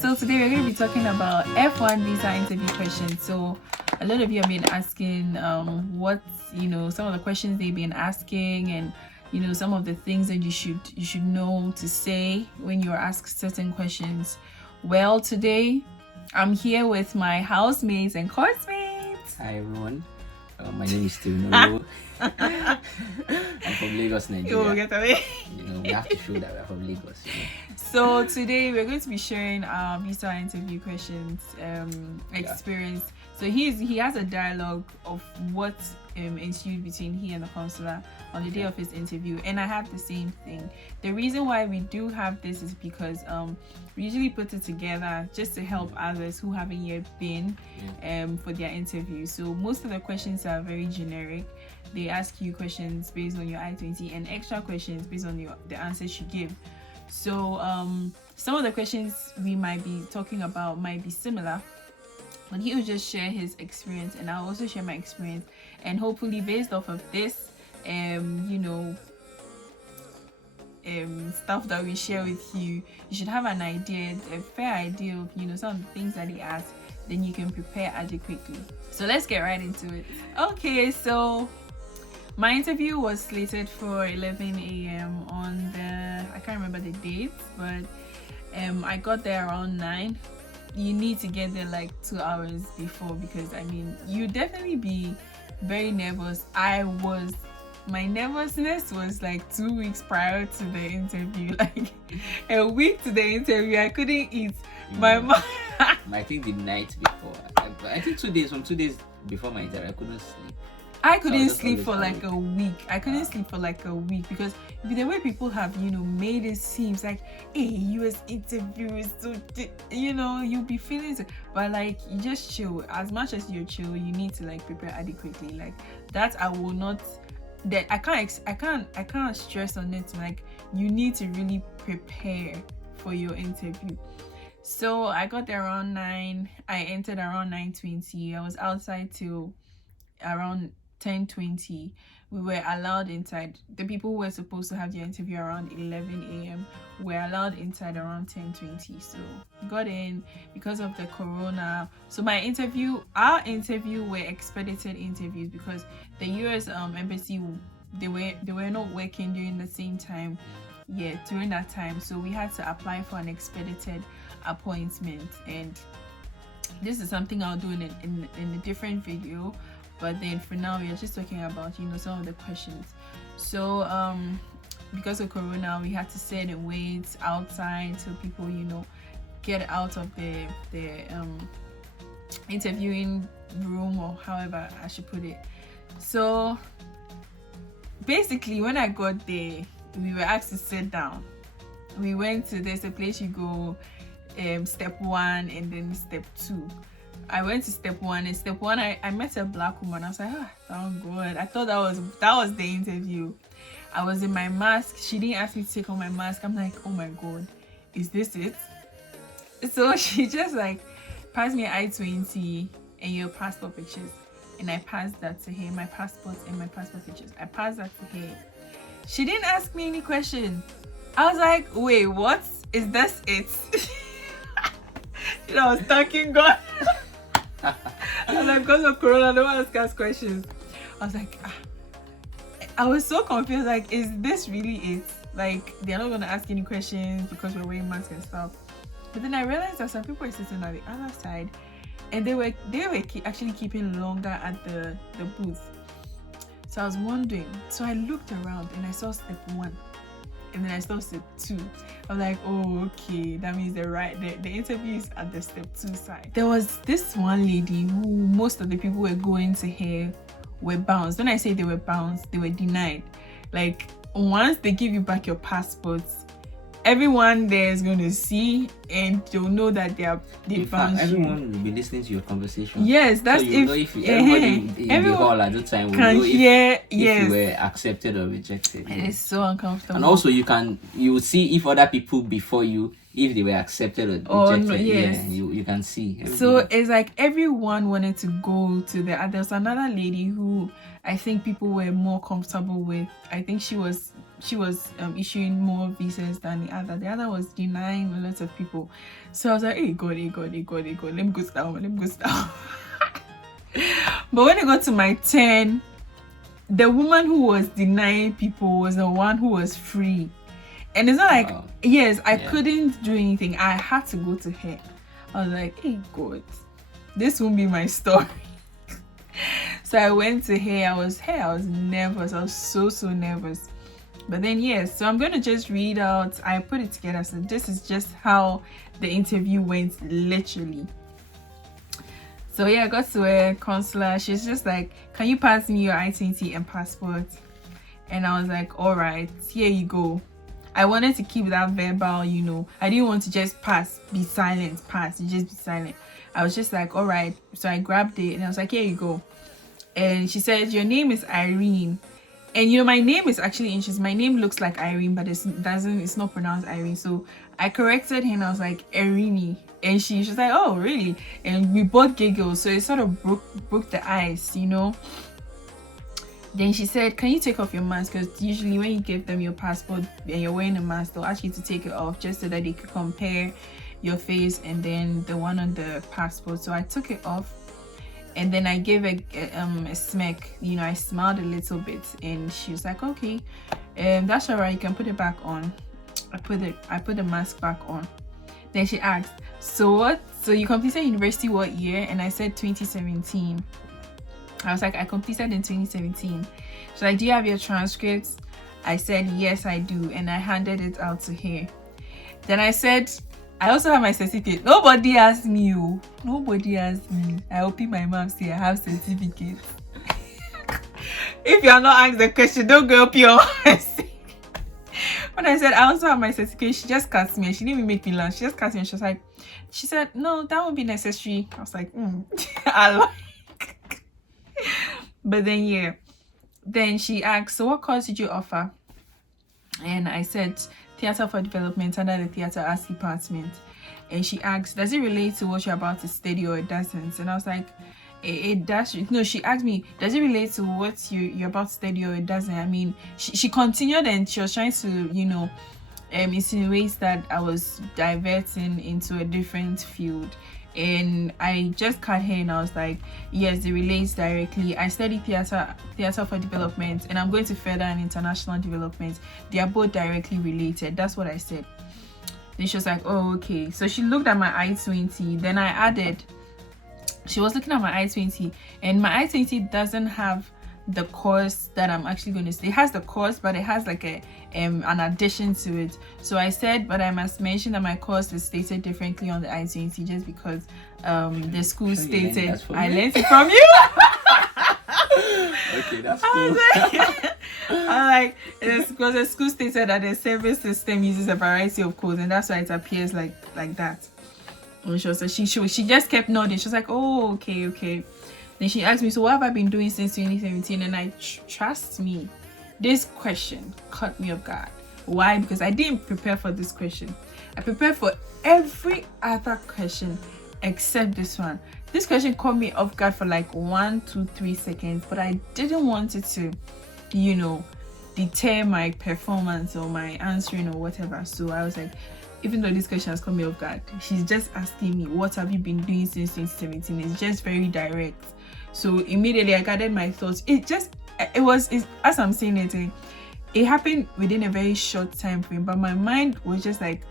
so today we're going to be talking about F1 visa interview questions. So a lot of you have been asking what, some of the questions they've been asking, and some of the things that you should know to say when you're asked certain questions. Well, today I'm here with my housemates and courtsmates. Hi everyone, my name is Tino. I'm from Lagos, Nigeria. You get away. We have to show that we're from Lagos. So today we're going to be sharing our visa interview questions experience. So he has a dialogue of what ensued between he and the consular on the day of his interview, and I have the same thing. The reason why we do have this is because we usually put it together just to help others who haven't yet been for their interview. So most of the questions are very generic. They ask you questions based on your I-20 and extra questions based on the answers you give. So some of the questions we might be talking about might be similar, but he will just share his experience and I'll also share my experience, and hopefully based off of this stuff that we share with you, you should have an idea, a fair idea of some of the things that he asked, then you can prepare adequately. So let's get right into it. Okay, so my interview was slated for 11 a.m. on I can't remember the date, but I got there around 9. You need to get there like 2 hours before, because you definitely be very nervous. My nervousness was like 2 weeks prior to the interview, like a week to the interview. I couldn't eat. My mom. I think the night before. I think 2 days. From 2 days before my interview, I couldn't sleep. I couldn't sleep for like a week. Sleep for like a week because the way people have, made it seems like, hey, US interview is so, you'll be feeling it. But like, you just chill. As much as you're chill, you need to like prepare adequately. Like that, I will not. That I can't stress on it. Like, you need to really prepare for your interview. So I got there around 9. I entered around 9:20. I was outside till around 10:20. We were allowed inside. The people who were supposed to have their interview around 11 a.m. were allowed inside around 10:20. So got in because of the corona. So our interview were expedited interviews because the US embassy, they were not working during the same time during that time. So we had to apply for an expedited appointment, and this is something I'll do in a different video. But then for now, we are just talking about some of the questions. So because of corona, we had to sit and wait outside so people get out of the interviewing room, or however I should put it. So basically, when I got there, we were asked to sit down. We went to, there's a place you go, step 1 and then step 2. I went to step 1, and step 1 I met a black woman. I was like, thank God. I thought that was the interview. I was in my mask. She didn't ask me to take on my mask. I'm like, oh my God, is this it? So she just like passed me I-20 and your passport pictures, and I passed that to her. My passport and my passport pictures, I passed that to her. She didn't ask me any questions. I was like, wait, what? Is this it? I was thanking God. I was like, because of corona, no one asks questions. I was like, I was so confused. Like, is this really it? Like, they're not gonna ask any questions because we're wearing masks and stuff. But then I realized that some people were sitting on the other side, and they were actually keeping longer at the booth. So I was wondering. So I looked around and I saw step 1. And then I saw step 2. I was like, oh, okay, that means the interview is at the step 2 side. There was this one lady who most of the people were going to her were bounced. When I say they were bounced, they were denied. Like, once they give you back your passports, everyone there is going to see, and you'll know that they bounced. Everyone will be listening to your conversation. Yes, that's so you know if everybody in the hall at the time will know if you were accepted or rejected. And it's so uncomfortable. And also you will see if other people before you if they were accepted or Oh, rejected. no, yes. Yeah, you can see. So Everybody. it's like everyone wanted to go to the other. There's another lady who I think people were more comfortable with. I think she was issuing more visas than the other. The other was denying a lot of people. So I was like, hey God, hey God, hey God, hey God, let me go down, let me go down. But when it got to my turn, the woman who was denying people was the one who was free. And it's not like, yes, I couldn't do anything. I had to go to her. I was like, hey God, this won't be my story. So I went to her. I was nervous. I was so nervous. But then yes, so I'm going to just read out. I put it together. So this is just how the interview went, literally. So yeah, I got to a consular. She's just like, can you pass me your I-20 and passport? And I was like, all right, here you go. I wanted to keep that verbal, you know. I didn't want to just pass, be silent, pass, just be silent. I was just like, all right. So I grabbed it and I was like, here you go. And she said, your name is Irene. And you know, my name is actually interesting. My name looks like Irene, but it's not pronounced Irene. So I corrected her and I was like, Irene. And she was like, oh really? And we both giggled. So it sort of broke the ice, you know. Then she said, can you take off your mask? Because usually when you give them your passport and you're wearing a mask, they'll ask you to take it off just so that they could compare your face and then the one on the passport. So I took it off. And then I gave a smirk, you know, I smiled a little bit, and she was like, okay, that's all right, you can put it back on. I put the mask back on. Then she asked, so you completed university what year? And I said 2017. I was like, I completed in 2017. She's like, do you have your transcripts? I said, yes, I do. And I handed it out to her. Then I said, I also have my certificate. Nobody asked me. Oh. Nobody asked me. I open my mouth, say I have certificate. If you are not asked the question, don't go up your mouth. When I said I also have my certificate, she just cuts me. She didn't even make me laugh. She just cuts me and she said, no, that won't be necessary. I was like, I like. But then yeah. Then she asked, so what course did you offer? And I said, Theatre for Development under the Theatre Arts Department. And she asked, does it relate to what you're about to study or it doesn't? And I was like, it does. No, she asked me, does it relate to what you're about to study or it doesn't? I mean, she continued and she was trying to, you know, insinuate that I was diverting into a different field. And I just cut her and I was like, yes, it relates directly. I study theatre for development and I'm going to further an international development. They are both directly related. That's what I said. Then she was like, oh, okay. So she looked at my I-20. Then I added, she was looking at my I-20 and my I-20 doesn't have the course that I'm actually going to say. It has the course, but it has like an addition to it. So I said, but I must mention that my course is stated differently on the I-20 just because the school stated. I learned it from you. Okay, that's cool. I like because the school stated that the service system uses a variety of codes and that's why it appears like that. And she just kept nodding. She was like, oh, okay. Then she asked me, so what have I been doing since 2017? And I trust me, this question caught me off guard. Why? Because I didn't prepare for this question. I prepared for every other question except this one. This question caught me off guard for like 1, 2, 3 seconds, but I didn't want it to, you know, deter my performance or my answering or whatever. So I was like, even though this question has caught me off guard, she's just asking me, what have you been doing since 2017? It's just very direct. So immediately I gathered my thoughts. As I'm saying it, it happened within a very short time frame, but my mind was just like,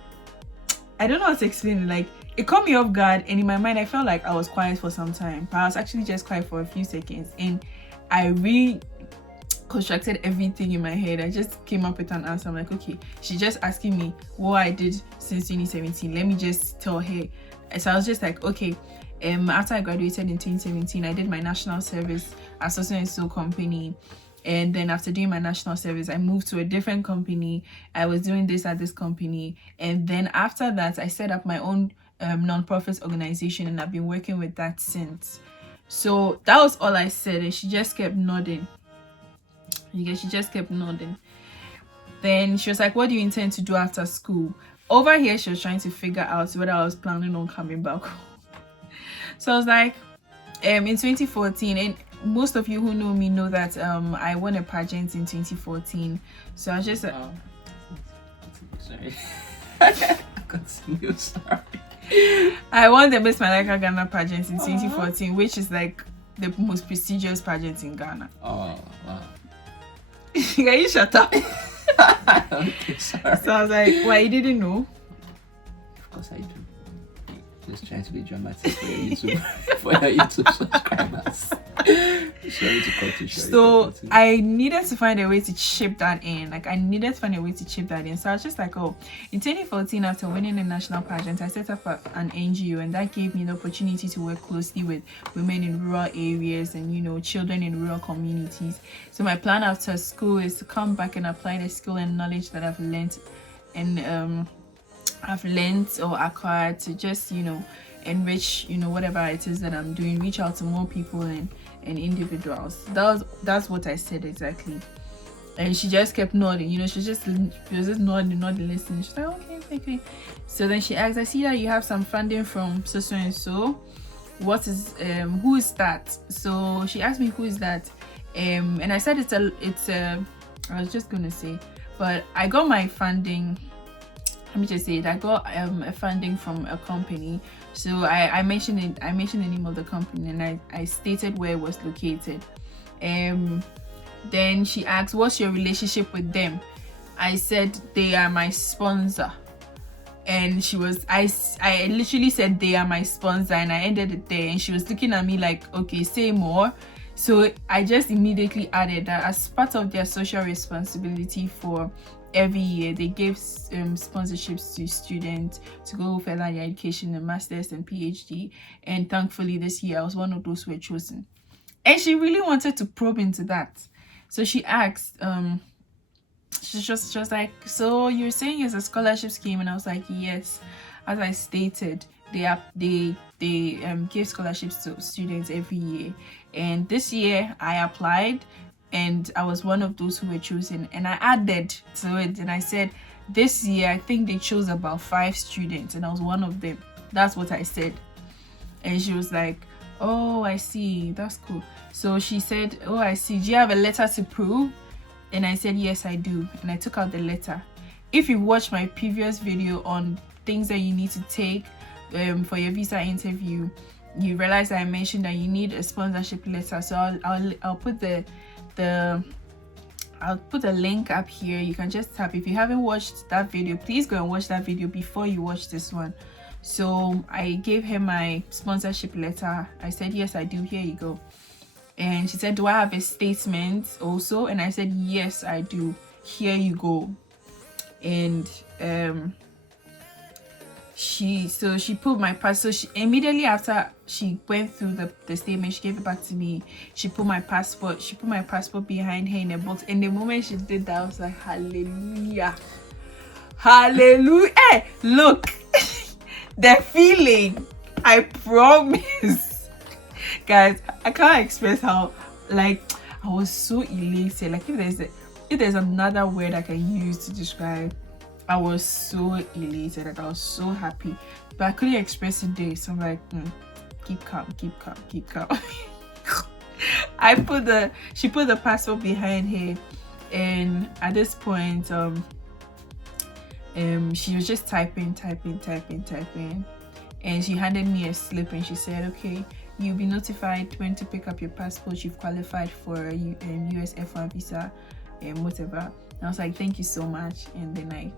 I don't know how to explain it. Like, it caught me off guard, and in my mind I felt like I was quiet for some time, but I was actually just quiet for a few seconds, and I reconstructed everything in my head. I just came up with an answer. I'm like, okay, she's just asking me what I did since 2017. Let me just tell her. So I was just like, okay, after I graduated in 2017, I did my national service at so company. And then after doing my national service, I moved to a different company. I was doing this at this company. And then after that, I set up my own non-profit organization, and I've been working with that since. So that was all I said, and she just kept nodding. She just kept nodding. Then she was like, what do you intend to do after school? over here she was trying to figure out whether I was planning on coming back home. So I was like, in 2014, and most of you who know me know that I won a pageant in 2014. So I was just sorry. Continue, sorry. I won the Miss Malika Ghana pageant in 2014, which is like the most prestigious pageant in Ghana. Oh wow. Can you shut up? Okay, sorry. So I was like, why, you didn't know? Of course I do. Just trying to be dramatic for your YouTube subscribers. Sorry to cut you short. So I needed to find a way to chip that in. Like I needed to find a way to chip that in. So I was just like, oh, in 2014, after winning the national pageant, I set up an NGO, and that gave me the opportunity to work closely with women in rural areas and, you know, children in rural communities. So my plan after school is to come back and apply the skill and knowledge that I've learned and or acquired to just, you know, enrich, you know, whatever it is that I'm doing, reach out to more people and individuals. That's what I said exactly. And she just kept nodding, you know, she was just nodding, listening. She's like, okay. So then she asked, I see that you have some funding from so and so. What is who is that? So she asked me, who is that? And I said it's a I was just gonna say, but I got my funding. Let me just say it. I got a funding from a company. So I mentioned it. I mentioned the name of the company, and I stated where it was located. Then she asked, what's your relationship with them? I said they are my sponsor. And she was, I literally said they are my sponsor, and I ended it there. And she was looking at me like, okay, say more. So I just immediately added that as part of their social responsibility for every year, they gave sponsorships to students to go further in their education, a master's and PhD. And thankfully this year I was one of those who were chosen. And she really wanted to probe into that. So she asked, she was like, so you're saying it's a scholarship scheme? And I was like, yes. As I stated, they give scholarships to students every year. And this year I applied, and I was one of those who were chosen. And I added to it, and I said, this year I think they chose about 5 students, and I was one of them. That's what I said. And she was like, oh, I see, that's cool. So she said, oh, I see, do you have a letter to prove? And I said, yes, I do. And I took out the letter. If you watched my previous video on things that you need to take for your visa interview, you realize that I mentioned that you need a sponsorship letter. So I'll put I'll put a link up here. You can just tap. If you haven't watched that video, please go and watch that video before you watch this one. So I gave her my sponsorship letter. I said, yes, I do. Here you go. And she said, do I have a statement also? And I said, yes, I do. Here you go. And she put my passport. So she immediately after she went through the statement, she gave it back to me. She put my passport behind her in a box. And the moment she did that, I was like, hallelujah, hallelujah. Hey, look, the feeling, I promise, guys, I can't express how, like, I was so elated. Like, if there's another word I can use to describe, I was so elated. Like, I was so happy, but I couldn't express it there. So I'm like, keep calm. She put the passport behind her, and at this point, she was just typing, and she handed me a slip, and she said, okay, you'll be notified when to pick up your passport. You've qualified for a US F1 visa and whatever. And I was like, thank you so much. And then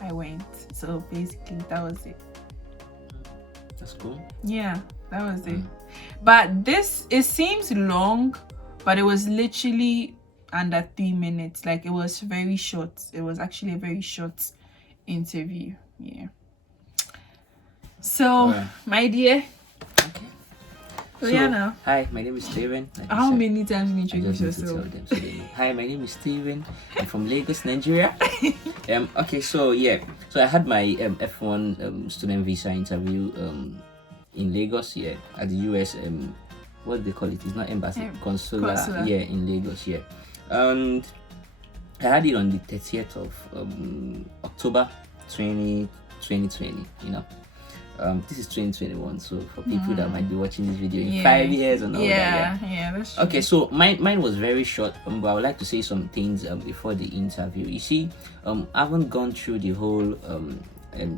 I went. So basically that was it. That's cool. Yeah, that was it. But it seems long, but it was literally under 3 minutes. Like, it was very short. It was actually a very short interview. Yeah. So my dear, okay. So yeah, now. Hi, my name is Steven. Like how many times you introduce yourself? Hi, my name is Steven. I'm from Lagos, Nigeria. Okay, so yeah, so I had my F1 student visa interview in Lagos, yeah, at the US what do they call it? It's not embassy, consular, yeah, in Lagos, yeah. And I had it on the 30th of October 2020, you know. This is 2021, so for people that might be watching this video in 5 years and all that. Yeah, that's true. Okay, so mine was very short, but I would like to say some things before the interview. You see, I haven't gone through the whole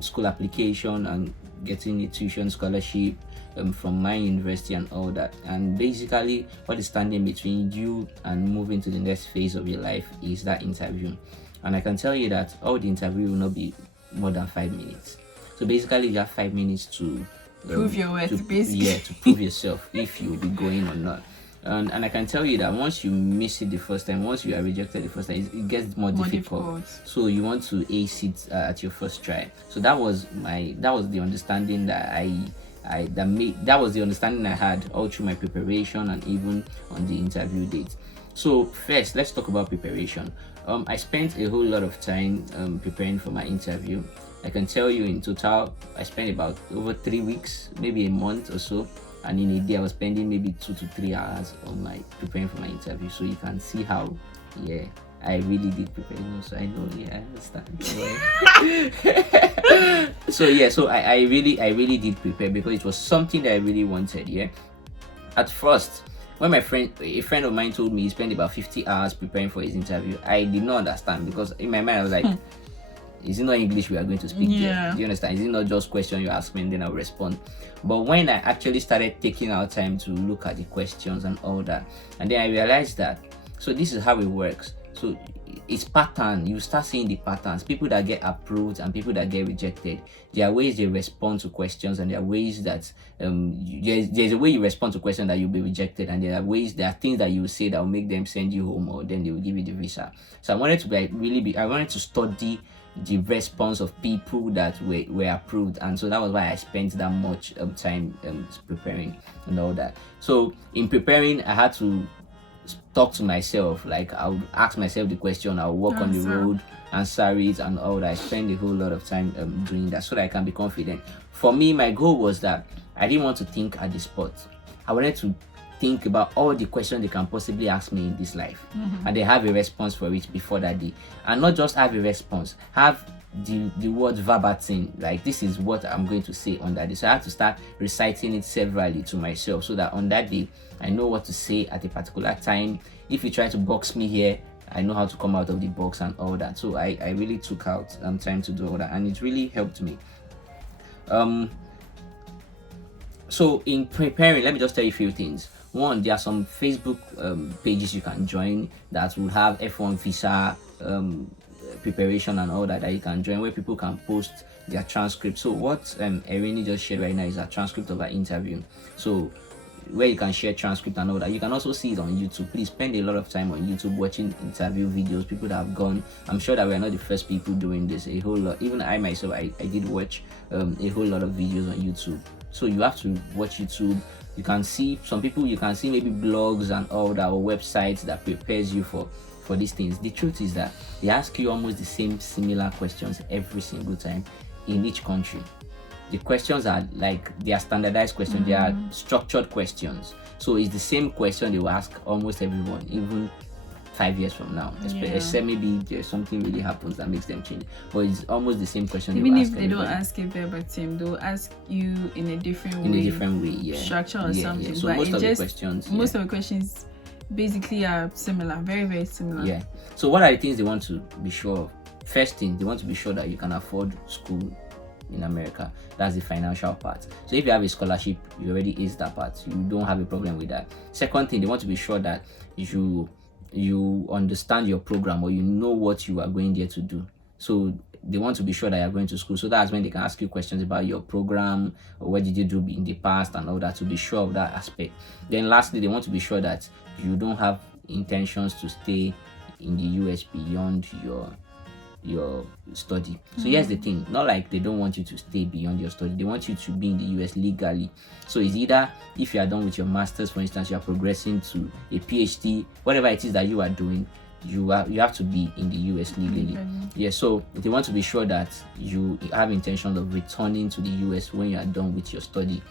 school application and getting a tuition scholarship from my university and all that. And basically, what is standing between you and moving to the next phase of your life is that interview. And I can tell you that all the interview will not be more than 5 minutes. So basically, you have 5 minutes to prove your worth, basically. Yeah, to prove yourself if you'll be going or not. And I can tell you that once you miss it the first time, once you are rejected the first time, it gets more difficult. So you want to ace it at your first try. So that was the understanding that that was the understanding I had all through my preparation and even on the interview date. So first, let's talk about preparation. I spent a whole lot of time preparing for my interview. I can tell you in total, I spent about over 3 weeks, maybe a month or so. And in a day, I was spending maybe 2 to 3 hours on my preparing for my interview. So you can see how, I really did prepare. So I know, I understand. So I really did prepare because it was something that I really wanted. At first, when a friend of mine told me he spent about 50 hours preparing for his interview, I did not understand because in my mind I was like, is it not English we are going to speak here? Do you understand? Is it not just question you ask me and then I'll respond? But when I actually started taking our time to look at the questions and all that, and then I realized that, so this is how it works. So it's pattern. You start seeing the patterns. People that get approved and people that get rejected. There are ways they respond to questions, and there are ways that there's a way you respond to questions that you'll be rejected, and there are things that you will say that will make them send you home, or then they will give you the visa. So I wanted to study the response of people that were approved, and so that was why I spent that much time preparing and all that. So in preparing, I had to talk to myself. Like I would ask myself the question, I would walk on the road, answer it and all that. I spend a whole lot of time doing that so that I can be confident. For me, my goal was that I didn't want to think at the spot. I wanted to think about all the questions they can possibly ask me in this life, and they have a response for it before that day. And not just have a response, have the word verbatim, like this is what I'm going to say on that day. So I had to start reciting it severally to myself so that on that day I know what to say at a particular time. If you try to box me here, I know how to come out of the box and all that. So I really took out time to do all that, and it really helped me. So in preparing, let me just tell you a few things. One, there are some Facebook pages you can join that will have F1 visa preparation and all that you can join, where people can post their transcript. So what Erini just shared right now is a transcript of our interview. So where you can share transcript and all that. You can also see it on YouTube. Please spend a lot of time on YouTube watching interview videos, people that have gone. I'm sure that we're not the first people doing this. A whole lot. Even I myself, I did watch a whole lot of videos on YouTube. So you have to watch YouTube. You can see some people, you can see maybe blogs and all that, or websites that prepares you for these things. The truth is that they ask you almost the same similar questions every single time in each country. The questions are like, they are standardized questions, they are structured questions. So it's the same question they will ask almost everyone, even 5 years from now, except maybe there's something really happens that makes them change. But it's almost the same question. Even if they don't ask it verbatim, they'll ask you in a different way, structure or something. So but most of the questions basically are similar, very, very similar. Yeah. So what are the things they want to be sure of? First thing, they want to be sure that you can afford school in America. That's the financial part. So if you have a scholarship, you already ace that part. You don't have a problem with that. Second thing, they want to be sure that you understand your program, or you know what you are going there to do. So they want to be sure that you're going to school. So that's when they can ask you questions about your program, or what did you do in the past and all that, to be sure of that aspect. Then lastly, they want to be sure that you don't have intentions to stay in the US beyond your study. So here's the thing, not like they don't want you to stay beyond your study, they want you to be in the US legally. So it's either, if you are done with your master's, for instance, you are progressing to a PhD, whatever it is that you are doing, you have to be in the US legally. So they want to be sure that you have intention of returning to the US when you are done with your study.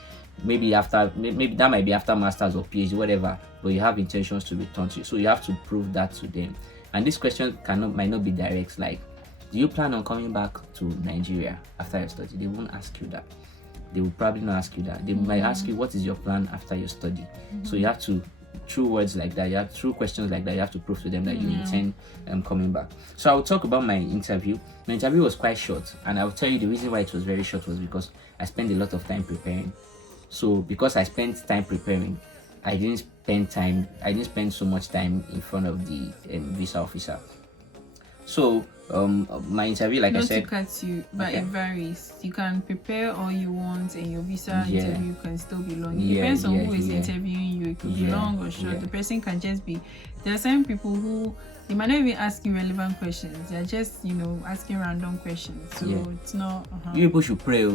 Maybe that might be after master's or PhD, whatever, but you have intentions to return to it. So you have to prove that to them. And this question might not be direct, like, do you plan on coming back to Nigeria after your study? They won't ask you that. They will probably not ask you that. They might ask you, what is your plan after your study? So you have to, through words like that, through questions like that, you have to prove to them that you intend coming back. So I'll talk about my interview. My interview was quite short, and I'll tell you the reason why it was very short was because I spent a lot of time preparing. So because I spent time preparing, I didn't spend so much time in front of the visa officer. So my interview, like I said, not to cut you, but it varies. You can prepare all you want, and your visa Yeah. interview can still be long. It Yeah, depends on yeah, who is yeah. interviewing you. It could be Yeah, long or short. yeah. The person can just be. There are some people who they might not even ask you relevant questions. They're just asking random questions. So Yeah. it's not. You people should pray.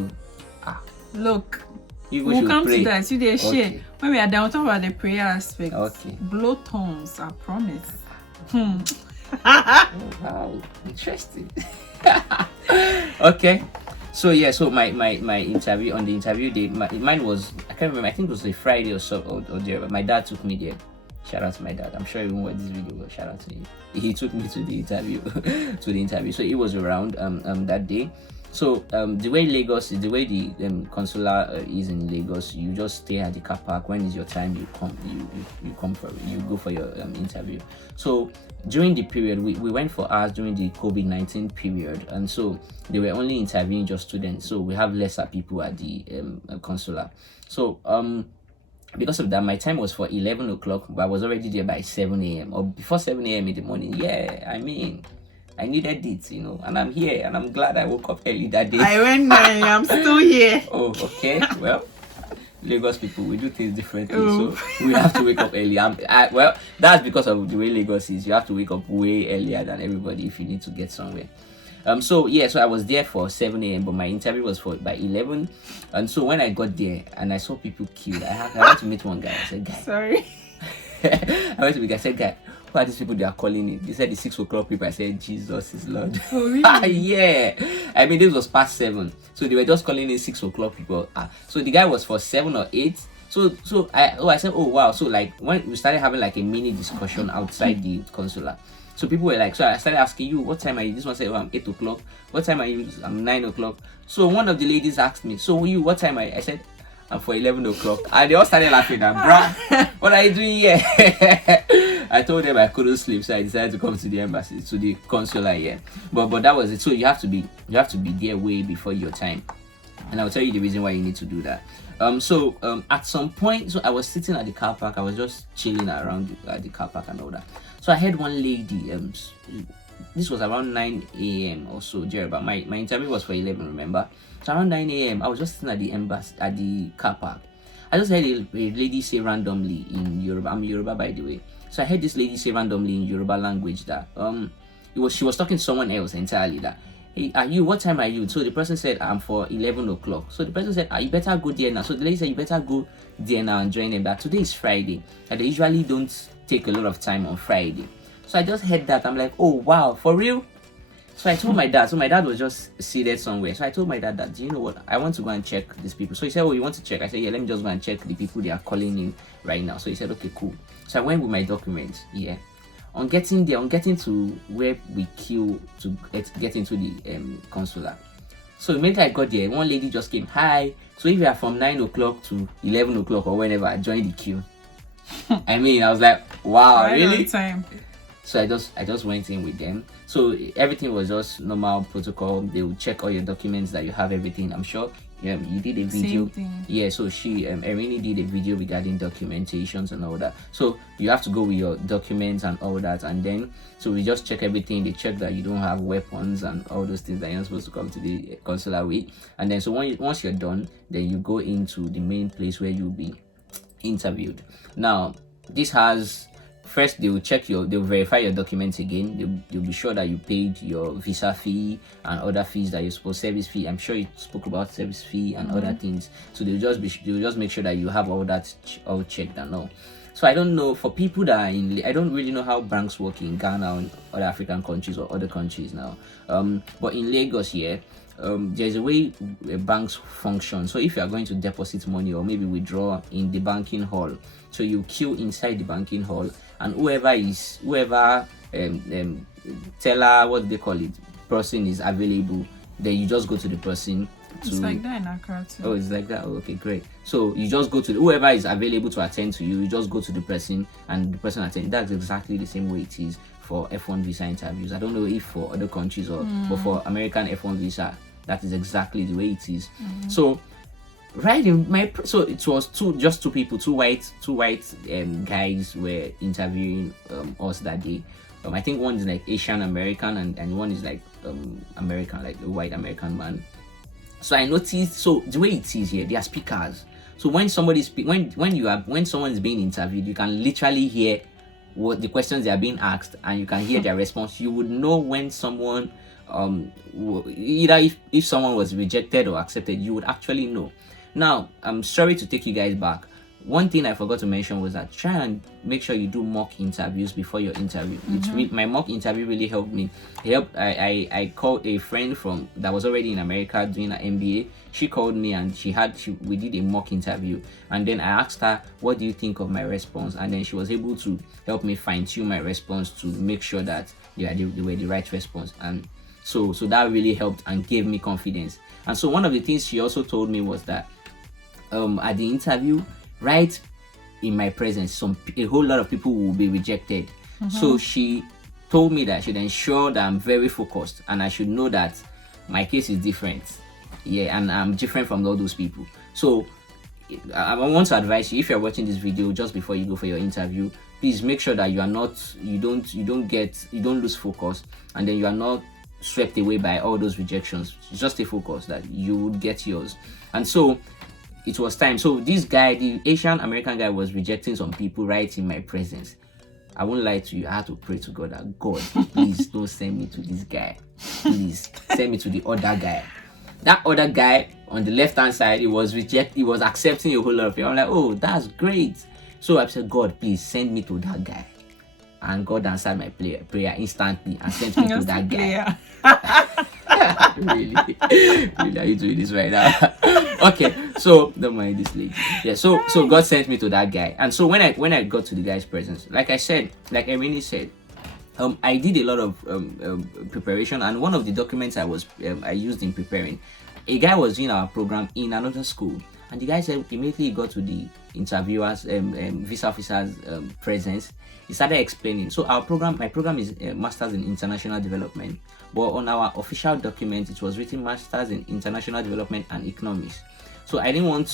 Look, You people we'll should come pray. to that. See, they share. Okay. When we are down, talk about the prayer aspect. Okay. Blow tongues, I promise. Wow, interesting. Okay, so yeah, so my interview, on the interview day, mine was, I can't remember, I think it was a Friday or so, or there, but my dad took me there. Shout out to my dad. I'm sure you won't watch this video, but shout out to him. He took me to the interview. So it was around that day. So the way Lagos is, the way the consular is in Lagos, you just stay at the car park. When is your time, you go for your interview. So during the period, we went for hours during the COVID-19 period, and so they were only interviewing just students. So we have lesser people at the consular. So because of that, my time was for 11 o'clock, but I was already there by 7 a.m. or before 7 a.m. in the morning. Yeah, I mean, I needed it, and I'm here, and I'm glad I woke up early that day. I went there, I'm still here. Oh, okay. Well, Lagos people, we do things differently, so we have to wake up early. Well, that's because of the way Lagos is. You have to wake up way earlier than everybody if you need to get somewhere. So I was there for 7 a.m., but my interview was by 11. And so when I got there and I saw people queued, I went to meet one guy. I said, guy. Sorry. I said, guy, who are these people they are calling it? They said the 6 o'clock people. I said, Jesus is Lord. Oh, really? Yeah. I mean, this was past 7. So they were just calling it 6 o'clock people. So the guy was for 7 or 8. So I said, oh wow. So like when we started having like a mini discussion outside the consular. So people were like, so I started asking you, what time are you? This one said, oh, I'm 8 o'clock. What time are you? I'm 9 o'clock. So one of the ladies asked me, so you, what time are you? I said, I'm for 11 o'clock. And they all started laughing. Bruh, what are you doing here? I told them I couldn't sleep, so I decided to come to the embassy, to the consular here. But that was it. So you have to be there way before your time. And I'll tell you the reason why you need to do that. At some point, so I was sitting at the car park. I was just chilling around the car park and all that. So I heard one lady. This was around 9 a.m. or so. But my interview was for 11. Remember? So around 9 a.m. I was just sitting at the embassy at the car park. I just heard a lady say randomly in Yoruba. I'm Yoruba, by the way. So I heard this lady say randomly in Yoruba language that she was talking to someone else entirely that, hey, what time are you? So the person said, I'm for 11 o'clock. So the person said, you better go there now. So the lady said, you better go there now and join them. That today is Friday, and they usually don't take a lot of time on Friday. So I just heard that. I'm like, oh wow, for real? So I told my dad. So my dad was just seated somewhere. So I told my dad that, do you know what? I want to go and check these people. So he said, oh, you want to check? I said, yeah, let me just go and check the people they are calling in right now. So he said, okay, cool. So I went with my documents. Yeah. On getting to where we queue to get into the consular. So immediately I got there, one lady just came, hi. So if you are from 9 o'clock to 11 o'clock or whenever, I joined the queue. I mean, I was like, wow, Right really? on time. So I just went in with them. So everything was just normal protocol. They will check all your documents that you have everything. I'm sure you did a video. Same thing. Yeah, so she Irene did a video regarding documentations and all that. So you have to go with your documents and all that, and then so we just check everything. They check that you don't have weapons and all those things that you're not supposed to come to the consular with. And then so once you're done, then you go into the main place where you'll be interviewed. Now this has, first they will verify your documents again. They'll be sure that you paid your visa fee and other fees that you're supposed, service fee. I'm sure you spoke about service fee and other things. So they'll just make sure that you have all that all checked and all. So I don't know, for people that are I don't really know how banks work in Ghana and other African countries or other countries now. But in Lagos here, there's a way banks function. So if you are going to deposit money or maybe withdraw in the banking hall, so you queue inside the banking hall, and whoever teller, what do they call it, person is available, then you just go to the person. It's like that in Accra too. Oh, it's like that. Oh, okay, great. So you just go to whoever is available to attend to you. You just go to the person, and the person attend. That's exactly the same way it is for F1 visa interviews. I don't know if for other countries but for American F1 visa, that is exactly the way it is. So right in so it was just two people, two white guys were interviewing us that day. I think one is like Asian American and one is like American, like a white American man. So I noticed, so the way it is here, they are speakers. So when somebody when someone is being interviewed, you can literally hear what the questions they are being asked, and you can hear their response. You would know when someone either if someone was rejected or accepted, you would actually know. Now, I'm sorry to take you guys back. One thing I forgot to mention was that try and make sure you do mock interviews before your interview. My mock interview really helped me. I called a friend from that was already in America doing an MBA. She called me and we did a mock interview, and then I asked her, what do you think of my response? And then she was able to help me fine-tune my response to make sure that they were the right response. And so that really helped and gave me confidence. And so one of the things she also told me was that at the interview, right in my presence, a whole lot of people will be rejected. So she told me that I should ensure that I'm very focused, and I should know that my case is different. Yeah, and I'm different from all those people. So I want to advise you, if you're watching this video just before you go for your interview, please make sure that you don't lose focus, and then you are not swept away by all those rejections. Just stay focused that you would get yours. And so it was time. So this guy, the Asian American guy, was rejecting some people right in my presence. I won't lie to you, I had to pray to God that, God, please don't send me to this guy. Please send me to the other guy. That other guy on the left hand side, he was accepting a whole lot of people. I'm like, oh, that's great. So I said, God, please send me to that guy. And God answered my prayer instantly and sent me to that guy. Really, are you doing this right now? Okay, so don't mind this lady. Yeah, so God sent me to that guy. And so when I got to the guy's presence, like I said, like Irene said, I did a lot of preparation, and one of the documents I used in preparing, a guy was doing our program in another school, and the guy said immediately he got to the interviewers, visa officers' presence, he started explaining. So my program is Masters in International Development, but on our official document it was written Masters in International Development and Economics. So I didn't want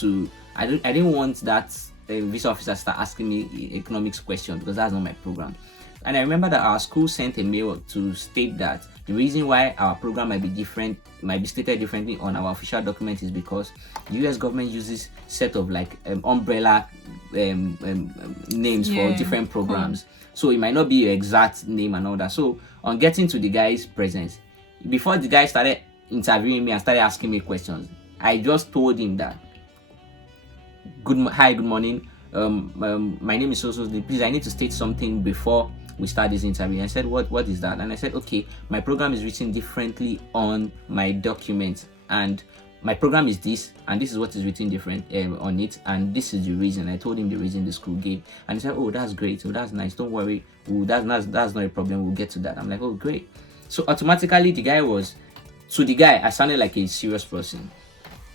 that visa officer start asking me economics questions, because that's not my program. And I remember that our school sent a mail to state that the reason why our program might be stated differently on our official document is because the US government uses set of like umbrella names for different programs. So it might not be your exact name and all that. So on getting to the guy's presence, before the guy started interviewing me and started asking me questions, I just told him that, hi, good morning. My name is so. Please, I need to state something before we start this interview. I said, what is that? And I said, okay, my program is written differently on my document, and my program is this, and this is what is written different on it, and this is the reason. I told him the reason the school gave, and he said, oh, that's great, oh, that's nice, don't worry, that's not a problem, we'll get to that. I'm like, oh, great. So automatically the guy, I sounded like a serious person.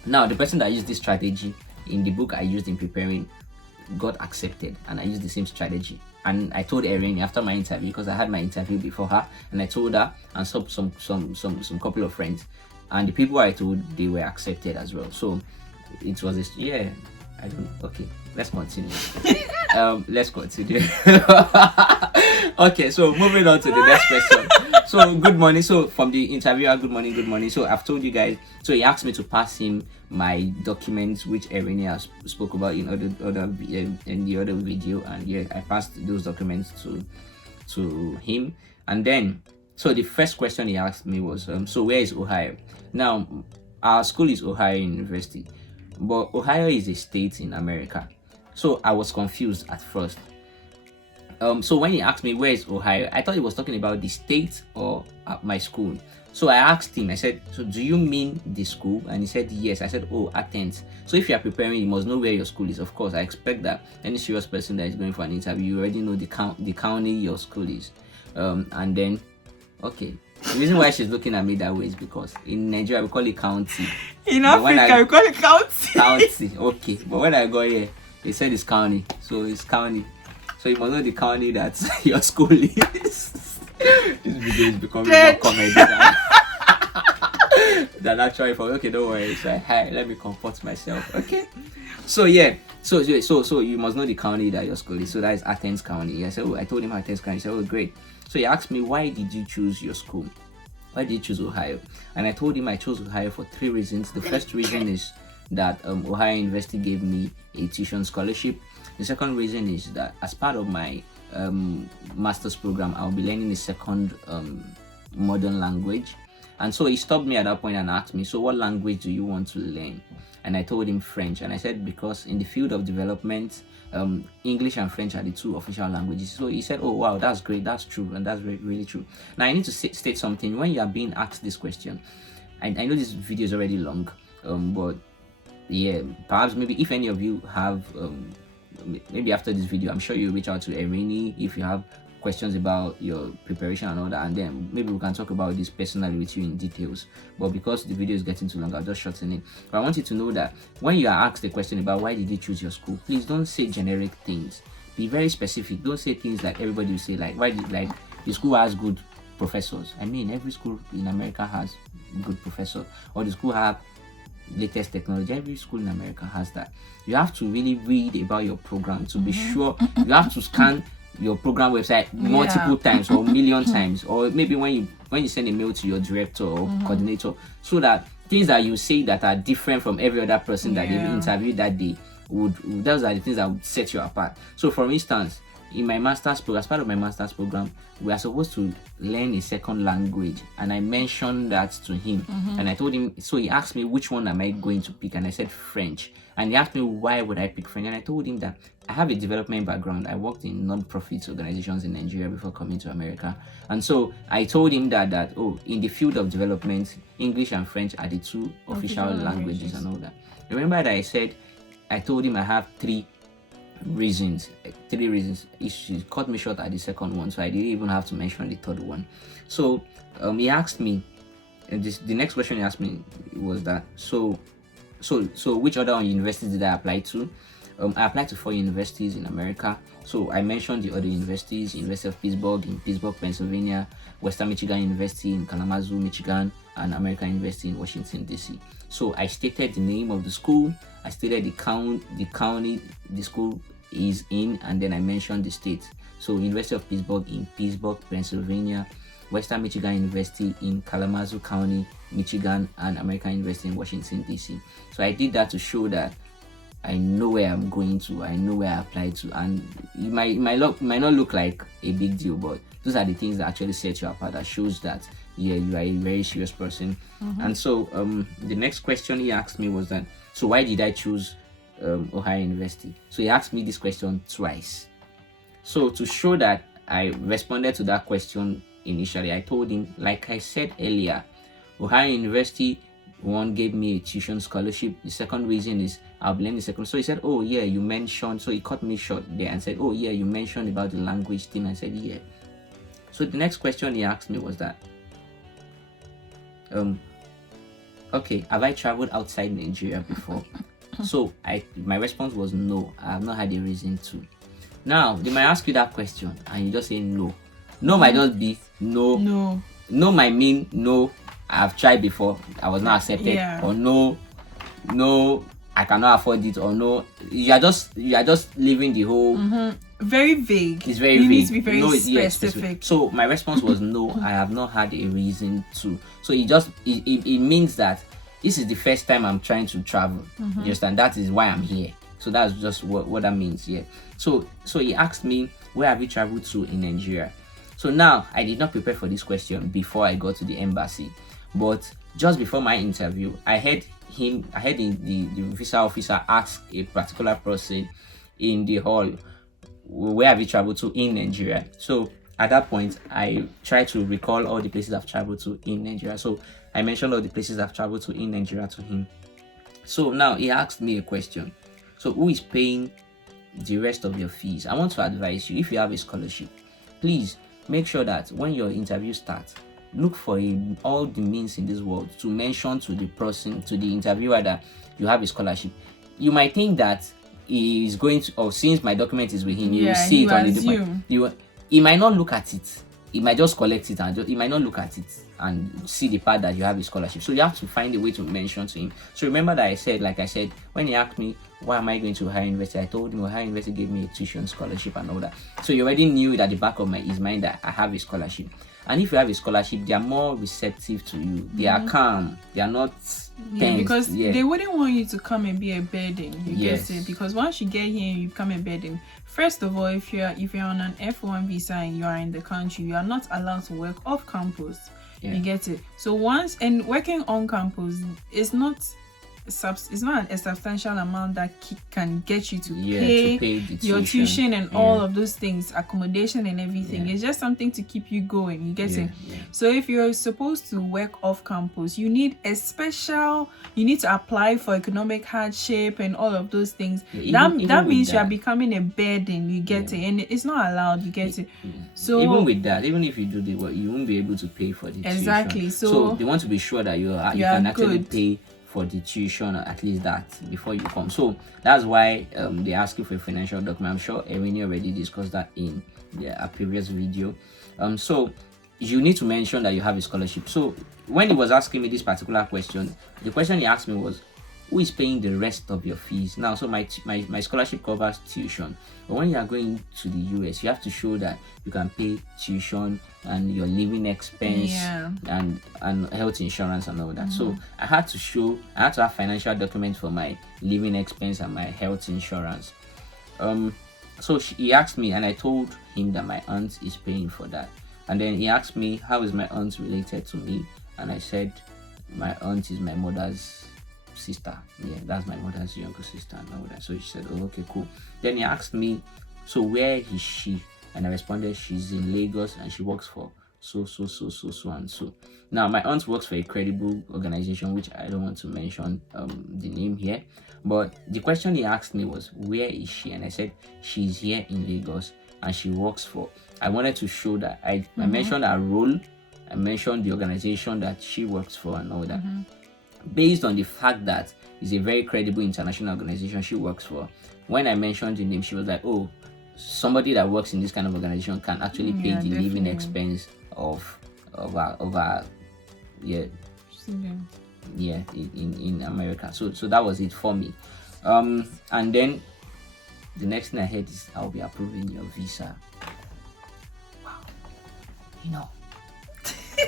Now the person that used this strategy in the book I used in preparing got accepted, and I used the same strategy. And I told Erin after my interview, because I had my interview before her, and I told her and some couple of friends, and the people I told, they were accepted as well. So it was okay, let's continue. Let's continue. Okay, so moving on to the next question. So good morning. So from the interviewer, good morning. So I've told you guys. So he asked me to pass him my documents, which Erin has spoke about in the other video, and I passed those documents to him. And then, so the first question he asked me was, so where is Ohio? Now, our school is Ohio University, but Ohio is a state in America. So I was confused at first. So when he asked me where is Ohio, I thought he was talking about the state or my school. So I asked him, I said, so do you mean the school? And he said yes. I said, oh, Athens. So if you are preparing, you must know where your school is. Of course, I expect that any serious person that is going for an interview, you already know the county your school is. And then, okay, The reason why she's looking at me that way is because in Nigeria we call it county. In Africa, we call it county. County, okay. But when I got here, they said it's county. So it's county. So you must know the county that your school is. This video is becoming more comedy than actually for okay, don't worry. It's like, hi, let me comport myself. Okay. So yeah. So you must know the county that your school is. So that is Athens County. I said, I told him Athens County. He said, oh great. So he asked me, why did you choose your school? Why did you choose Ohio? And I told him I chose Ohio for 3 reasons. The first reason is that Ohio University gave me a tuition scholarship. The second reason is that as part of my master's program, I'll be learning a second modern language. And so he stopped me at that point and asked me, so what language do you want to learn? And I told him French. And I said, because in the field of development, English and French are the 2 official languages. So he said, oh wow, that's great, that's true, and that's really true. Now I need to state something. When you are being asked this question, I know this video is already long, but yeah, perhaps maybe if any of you have maybe after this video, I'm sure you'll reach out to Erini if you have questions about your preparation and all that, and then maybe we can talk about this personally with you in details. But because the video is getting too long, I'll just shorten it. But I want you to know that when you are asked a question about why did you choose your school, please don't say generic things. Be very specific. Don't say things like everybody will say, like, why did, like, the school has good professors. I mean, every school in America has good professors, or the school have latest technology. Every school in America has that. You have to really read about your program to be sure. You have to scan your program website multiple times or million times, or maybe when you send a mail to your director or coordinator, so that things that you say that are different from every other person that they've interviewed that day those are the things that would set you apart. So for instance, in my master's program, as part of my master's program, we are supposed to learn a second language, and I mentioned that to him, and I told him. So he asked me which one am I going to pick, and I said French. And he asked me why would I pick French, and I told him that I have a development background. I worked in non-profit organizations in Nigeria before coming to America, and so I told him that in the field of development, English and French are the 2 official languages and all that. Remember that I told him I have 3 reasons. She cut me short at the second one, so I didn't even have to mention the third one. So he asked me, and the next question he asked me was that so which other universities did I apply to? I applied to 4 universities in America. So I mentioned the other universities: University of Pittsburgh in Pittsburgh, Pennsylvania; Western Michigan University in Kalamazoo, Michigan; and American University in Washington, D.C. So I stated the name of the school, I stated the county the school is in, and then I mentioned the state. So University of Pittsburgh in Pittsburgh, Pennsylvania; Western Michigan University in Kalamazoo County, Michigan; and American University in Washington, D.C. So I did that to show that I know where I'm going to, I know where I applied to, and it might not look like a big deal, but those are the things that actually set you apart, that shows that you are a very serious person. And so the next question he asked me was that, so why did I choose Ohio University? So he asked me this question twice. So to show that I responded to that question initially, I told him, like I said earlier, Ohio University, one, gave me a tuition scholarship. The second reason is I'll be learning the second. So he said, oh yeah, you mentioned, so he cut me short there and said, oh yeah, you mentioned about the language thing. I said, yeah. So the next question he asked me was that, okay, have I traveled outside Nigeria before? So my response was no, I have not had a reason to. Now they might ask you that question and you just say no. No might just be no. No might mean no, I've tried before, I was not accepted, or no, I cannot afford it, or no, you are just leaving the whole very vague. It's very vague. Need to be very specific. So my response was no, I have not had a reason to. So it means that this is the first time I'm trying to travel. You understand? That is why I'm here. So that's just what that means. Yeah. So he asked me, where have you traveled to in Nigeria? So now I did not prepare for this question before I got to the embassy, but just before my interview, I heard the visa officer ask a particular person in the hall, where have you traveled to in Nigeria? So at that point, I tried to recall all the places I've traveled to in Nigeria. So I mentioned all the places I've traveled to in Nigeria to him. So now he asked me a question. So who is paying the rest of your fees? I want to advise you, if you have a scholarship, please make sure that when your interview starts, look for all the means in this world to mention to the person, to the interviewer, that you have a scholarship. You might think that he is going to, or since my document is with him, you will see it on the document. He might not look at it. He might just collect it and he might not look at it and see the part that you have a scholarship. So you have to find a way to mention to him. So remember that I said, when he asked me why am I going to Ohio University, I told him Ohio University gave me a tuition scholarship and all that. So you already knew it at the back of his mind that I have a scholarship. And if you have a scholarship, they are more receptive to you. They are calm. They are not tense. Because they wouldn't want you to come and be a burden. You get it? Because once you get here, you become a burden. First of all, if you're on an F1 visa and you are in the country, you are not allowed to work off campus. You get it? So working on campus is not a substantial amount that can get you to pay your tuition and all of those things, accommodation and everything. It's just something to keep you going. You get it? So if you're supposed to work off campus, you need to apply for economic hardship and all of those things. That means you are becoming a burden. You get it? And it's not allowed. You get it? So even with that, even if you do the work, you won't be able to pay for the tuition. Exactly. So they want to be sure that you can actually pay for the tuition, or at least that, before you come. So that's why they ask you for a financial document. I'm sure Erin already discussed that in a previous video. So you need to mention that you have a scholarship. So when he was asking me this particular question, the question he asked me was, who is paying the rest of your fees? Now, so my scholarship covers tuition, but when you are going to the US, you have to show that you can pay tuition and your living expense and health insurance and all that. So I had to have financial documents for my living expense and my health insurance. So he asked me, and I told him that my aunt is paying for that. And then he asked me, how is my aunt related to me? And I said, my aunt is my mother's sister. That's my mother's younger sister and all that. So she said, oh, okay, cool. Then he asked me, so where is she? And I responded, she's in Lagos and she works for so and so. Now, my aunt works for a credible organization, which I don't want to mention the name here. But the question he asked me was, where is she? And I said, she's here in Lagos and she works for. I wanted to show that I mentioned her role, I mentioned the organization that she works for and all that. Based on the fact that it's a very credible international organization she works for. When I mentioned the name, she was like, oh, somebody that works in this kind of organization can actually pay the living expense of our in America. So that was it for me. And then the next thing I heard is, I'll be approving your visa. Wow.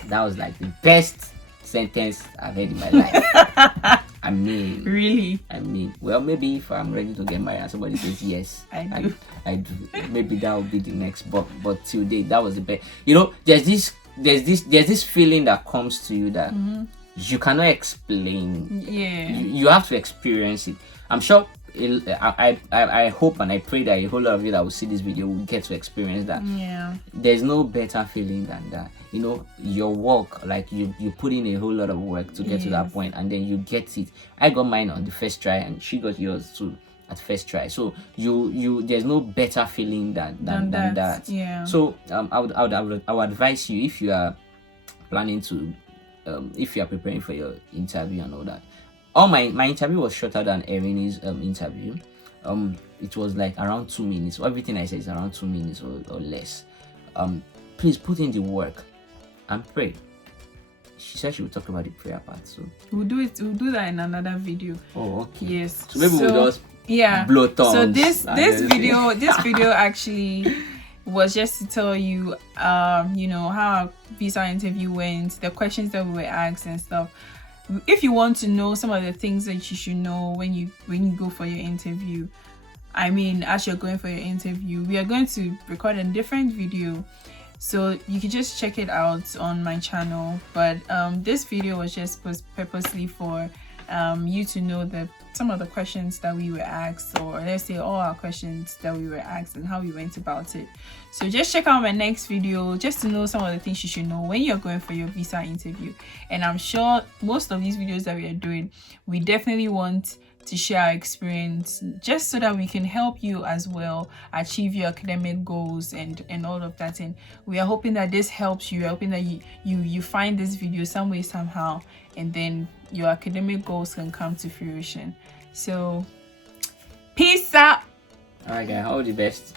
That was like the best sentence I've heard in my life. I mean, well, maybe if I'm ready to get married and somebody says yes, I do. Maybe that will be the next. But till date, that was the best. There's this feeling that comes to you that you cannot explain. You have to experience it. I'm sure. I hope and I pray that a whole lot of you that will see this video will get to experience that. There's no better feeling than that. Your work, like you put in a whole lot of work to get to that point, and then you get it. I got mine on the first try and she got yours too at first try. So you there's no better feeling than that. So I would advise you, if you are planning to if you are preparing for your interview and all that. My interview was shorter than Erin's interview. It was like around 2 minutes. Everything I said is around 2 minutes or less. Please put in the work and pray. She said she would talk about the prayer part, so we'll do that in another video. Oh, okay. Yes. So maybe we'll just blow tongues. So this video actually was just to tell you how our visa interview went, the questions that we were asked and stuff. If you want to know some of the things that you should know when you go for your interview, as you're going for your interview, we are going to record a different video, so you can just check it out on my channel. But this video was just purposely for you to know some of the questions that we were asked, or let's say all our questions that we were asked and how we went about it. So just check out my next video just to know some of the things you should know when you're going for your visa interview. And I'm sure most of these videos that we are doing, we definitely want to share our experience, just so that we can help you as well achieve your academic goals and all of that. And we are hoping that this helps you. We're hoping that you find this video some way, somehow, and then your academic goals can come to fruition. So peace out. All right, guys, all the best.